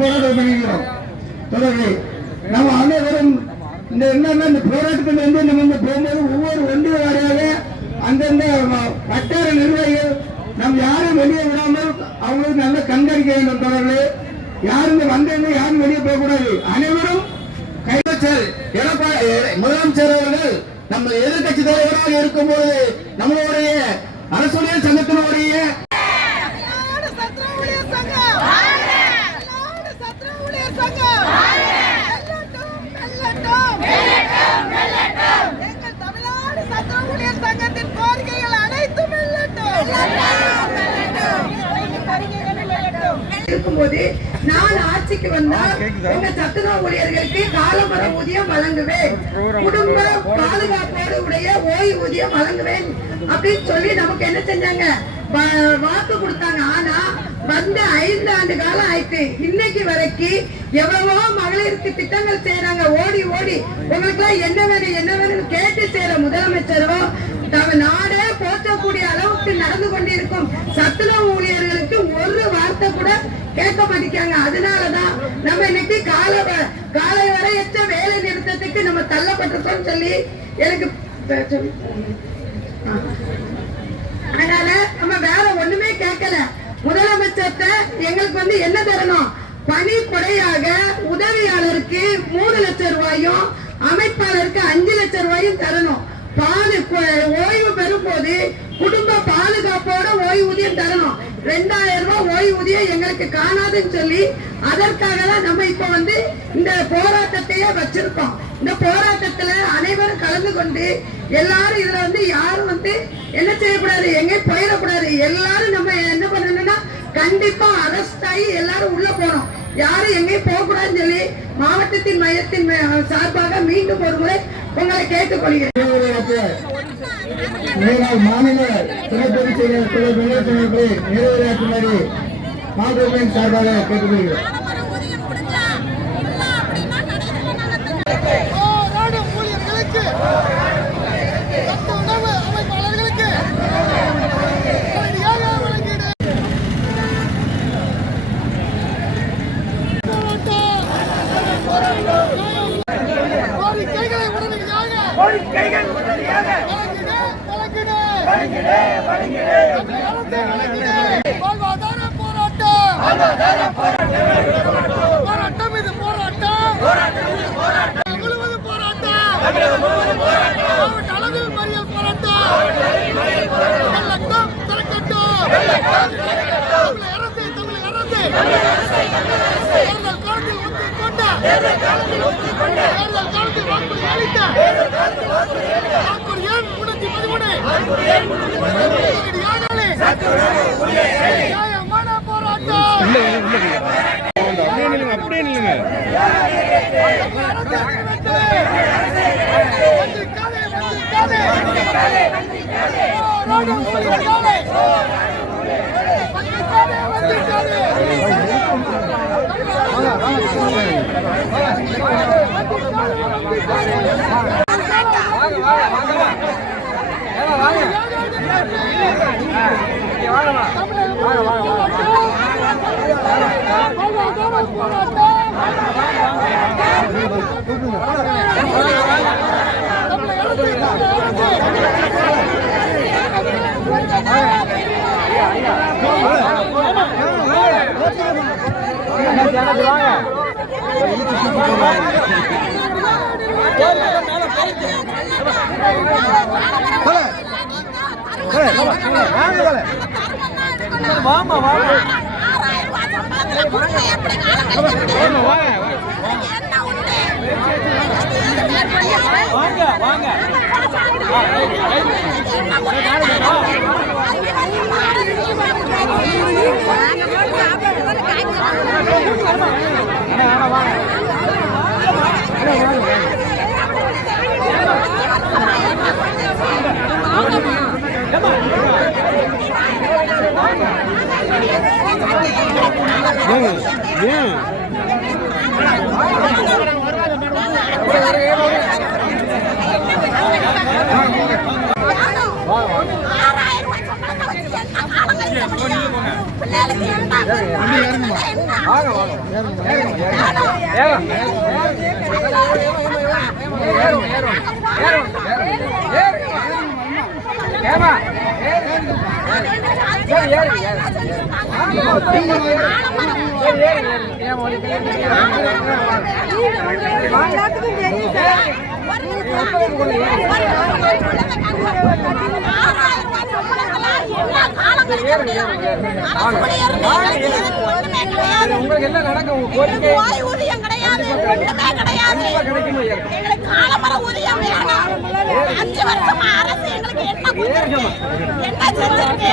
போராட்டம் பண்ணிக்கிறோம். தொடர்பு நம்ம அனைவரும் இந்த என்னன்னா இந்த போராட்டத்தில் இருந்து நம்ம இந்த போகும்போது ஒவ்வொரு ஒன்று வாரியாக அந்தந்த வட்டார நிர்வாகிகள் நம்ம யாரும் வெளியே விடாமல் அவங்களுக்கு நல்ல கண்காணிக்க வேண்டும் தொடர்பு யாரும் வந்தவங்க யாரும் வெளியே போகக்கூடாது. அனைவரும் கைவச்சல் எடப்பாடி முதலமைச்சர் அவர்கள் நம்ம எதிர்கட்சி தலைவராக இருக்கும்போது நம்மளுடைய அரசுடைய சங்கத்தினுடைய தமிழ்நாடு சத்திர ஊழியர் சங்கம் தமிழ்நாடு சத்திர ஊழியர் சங்கம் வெல்லட்டும், வெல்லட்டும். எங்கள் தமிழ்நாடு சத்திர ஊழியர் சங்கத்தின் கோரிக்கைகள் அனைத்தும் வெல்லட்டும். கோரிக்கைகள் வெல்லட்டும். இருக்கும்போது நான் ஆட்சிக்கு வந்தால் உங்க சத்துணவு ஊழியர்களுக்கு காலமர ஊதியம் வழங்குவேன். குடும்ப பாதுகாப்போடு உடைய ஓய்வூதியம் வழங்குவேன். அப்படின்னு சொல்லி நமக்கு என்ன செஞ்சாங்க? வாக்கு கொடுத்தாங்க. ஆனா வந்த ஐந்து ஆண்டு காலம் ஆயிட்டு இன்னைக்கு வரைக்கும் எவ்வளவோ மகளிருக்கு திட்டங்கள் செய்யறாங்க ஓடி ஓடி. உங்களுக்கு எல்லாம் என்ன வேணும் என்ன வேணும்னு கேட்டு செய்யற முதலமைச்சரும் நம்ம நாடே போற்றக்கூடிய அளவுக்கு நடந்து கொண்டிருக்கும் சத்துணவு ஊழியர்களுக்கு ஒரு வார்த்தை கூட கேட்க மாட்டேங்காங்க அதனாலதான் நம்ம இன்னைக்கு கால வ- காலை வரையற்ற வேலை நிறுத்தத்துக்கு நம்ம தள்ளப்பட்டிருக்கோம் சொல்லி எனக்கு அதனால நம்ம வேற ஒண்ணுமே கேட்கல. முதலமைச்சர்கிட்ட எங்களுக்கு வந்து என்ன தரணும்? பணி கொடையாக உதவியாளருக்கு மூணு லட்சம் ரூபாயும் அமைப்பாளருக்கு அஞ்சு லட்சம் ரூபாயும் தரணும். பாது ஓய்வு ஓய்வு பெறும்போது குடும்ப பாதுகாப்போட ஓய்வூதியம் தரணும். ரெண்டாயிரம் ரூபாய் ஓய்வூதியம் எங்களுக்கு காணாதுன்னு சொல்லி அதற்காக தான் நம்ம இப்ப வந்து இந்த போராட்டத்தையே வச்சிருக்கோம். இந்த போராட்டத்துல அனைவரும் கலந்து கொண்டு எல்லாரும் இதுல வந்து யாரும் வந்து என்ன செய்யக்கூடாது எங்கேயும் போயிடக்கூடாது. எல்லாரும் நம்ம என்ன பண்ணணும்னா கண்டிப்பா அரெஸ்ட் ஆகி எல்லாரும் உள்ள போறோம் யாரும் எங்கேயும் போகக்கூடாதுன்னு சொல்லி மாவட்டத்தின் மையத்தின் சார்பாக மீண்டும் ஒரு முறை உங்களை கேட்டுக்கொள்கிறேன். மேலாள் மாநில துணை செயலர் துணை நிறைவேற்றுமாறு சார்பாக கேட்டுக்கொள்கிறோம் போராடும் ஊழியர்களுக்கு சத்துணவு அமைப்பாளர்களுக்கு உடனடியாக வழங்கிடு. போராட்டம். கோரிக்கைகளை உடனடியாக வழங்கிடு, வழங்கிடு. தமிழக அரசே வழங்கிடு. வாழ்வாதார போராட்டம் போராட்டம் இது போராட்டம் முழுவதும் போராட்டம் மாவட்ட அளவில் மறியல் போராட்டம் வெள்ளட்டும் திறக்கட்டும் தமிழக அரசு தமிழக அரசு தேர்தல் காலத்தில் ஒத்திக் கொண்ட தேர்தல் காலத்தில் வாக்குறுதி அளித்த வாக்குறுதி எண் முன்னூத்தி பதிமூணு? வாங்க வாங்க. ஏமா ஏறு ஏறு ஏறு ஏறு. உங்களுக்கு என்ன நடக்கும்? கோரிக்கை? ஊதியம் கிடையாது. ஒண்ணுமே கிடையாது. எங்களுக்கு காலமர ஊதியம் வேணும் அஞ்சு வருஷமா அரசு எங்களுக்கு என்ன? என்ன செஞ்சிருக்கு?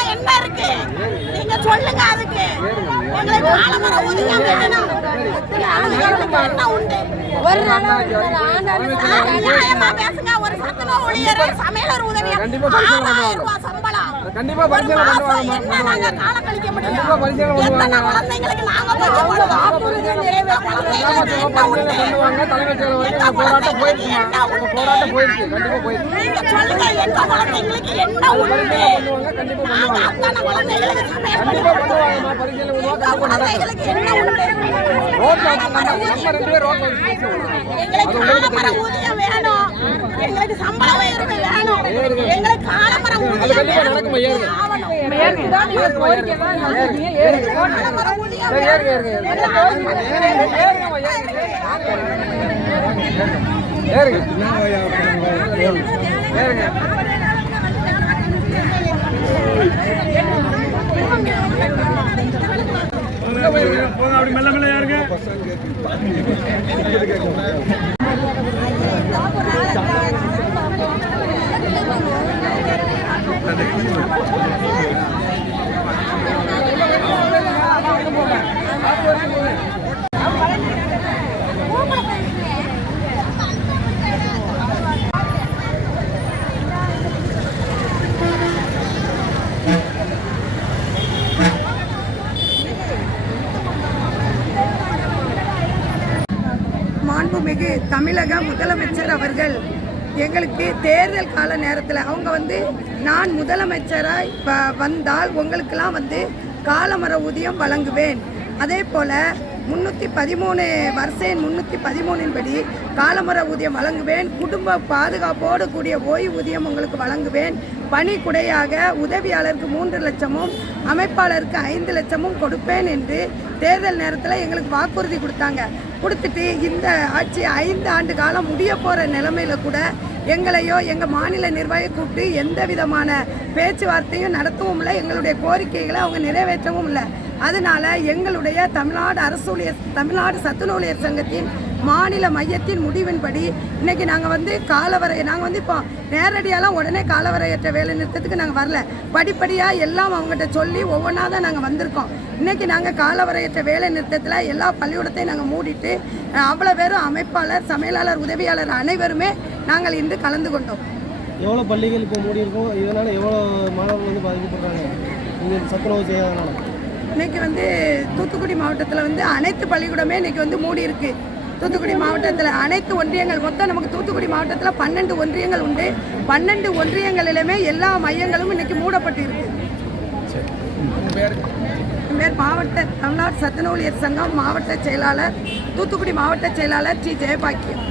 இருக்கு. நீங்க சொல்லுங்க அதுக்கு. எங்களுக்கு காலமர ஊதியம் வேணும் என்ன உண்டு. ஒரு நியாயமா பேசுங்க. ஒரு சத்துணவு ஊழியர் சமையலர் உதவி ஆறாயிரம் ரூபாய் சம்பளம். கண்டிப்பா பரிசீலனை பண்ணுவாங்க. கழிக்க முடியும். கண்டிப்பா பரிசீலனை குழந்தைங்களுக்கு நாங்க வரைக்கும் போராட்டம் போராட்டம் போயிருக்கு கண்டிப்பா போயிருக்கு நீங்க சொல்லுங்க எங்க குழந்தைங்களுக்கு என்ன கண்டிப்பா கண்டிப்பா பண்ணுவாங்க எங்களுக்கு காலமர ஊதியம் வேணும் எங்களுக்கு சம்பள உயர்வு வேணும் எங்களுக்கு காலமர அது ஊதியம் கண்டிப்பா நடக்குமா ஏறுங்க அப்படி மெல்ல மெல்ல யாருங்க மாண்புமிகு தமிழக முதலமைச்சர் அவர்கள் எங்களுக்கு தேர்தல் கால நேரத்தில் அவங்க வந்து நான் முதலமைச்சராய் வ- வந்தால் உங்களுக்கெல்லாம் வந்து காலமர ஊதியம் வழங்குவேன். அதே போல் முன்னூற்றி பதிமூணு வருஷம் முன்னூற்றி பதிமூணின் படி காலமுறை ஊதியம் வழங்குவேன். குடும்ப பாதுகாப்போடு கூடிய ஓய்வூதியம் உங்களுக்கு வழங்குவேன். பணி குடையாக உதவியாளருக்கு மூன்று லட்சமும் அமைப்பாளருக்கு ஐந்து லட்சமும் கொடுப்பேன் என்று தேர்தல் நேரத்தில் எங்களுக்கு வாக்குறுதி கொடுத்தாங்க. கொடுத்துட்டு இந்த ஆட்சி ஐந்து ஆண்டு காலம் முடிய போகிற நிலைமையில கூட எங்களையோ எங்கள் மாநில நிர்வாகி கூப்பிட்டு எந்த விதமான பேச்சுவார்த்தையும் நடத்தவும் இல்லை. எங்களுடைய கோரிக்கைகளை அவங்க நிறைவேற்றவும் இல்லை. அதனால எங்களுடைய தமிழ்நாடு அரசு ஊழியர் தமிழ்நாடு சத்துணூழியர் சங்கத்தின் மாநில மையத்தின் முடிவின்படி இன்னைக்கு நாங்கள் வந்து காலவரை நாங்கள் வந்து இப்போ நேரடியாலாம் உடனே காலவரையற்ற வேலை நிறுத்தத்துக்கு நாங்கள் வரல. படிப்படியாக எல்லாம் அவங்ககிட்ட சொல்லி ஒவ்வொன்றா தான் நாங்கள் வந்திருக்கோம். இன்னைக்கு நாங்கள் காலவரையற்ற வேலை நிறுத்தத்தில் எல்லா பள்ளிக்கூடத்தையும் நாங்கள் மூடிட்டு அவ்வளோ பேரும் அமைப்பாளர் சமையலாளர் உதவியாளர் அனைவருமே நாங்கள் இன்று கலந்து கொண்டோம். எவ்வளோ பள்ளிகள் இப்போ மூடி இருக்கோம் இதனால் எவ்வளோ மாணவர்கள் வந்து பாதிக்கப்படுறாங்க? நீங்கள் சத்துணவு செய்யாதனால. இன்னைக்கு வந்து தூத்துக்குடி மாவட்டத்தில் வந்து அனைத்து பள்ளிக்கூடமே இன்னைக்கு வந்து மூடி இருக்கு. தூத்துக்குடி மாவட்டத்தில் அனைத்து ஒன்றியங்கள் மொத்தம் நமக்கு தூத்துக்குடி மாவட்டத்தில் பன்னெண்டு ஒன்றியங்கள் உண்டு. பன்னெண்டு ஒன்றியங்களிலுமே எல்லா மையங்களும் இன்னைக்கு மூடப்பட்டு இருக்கு பேர் மாவட்ட தமிழ்நாடு சத்துணவு சங்கம் மாவட்ட செயலாளர் தூத்துக்குடி மாவட்ட செயலாளர் டி. ஜெயபாக்கியம்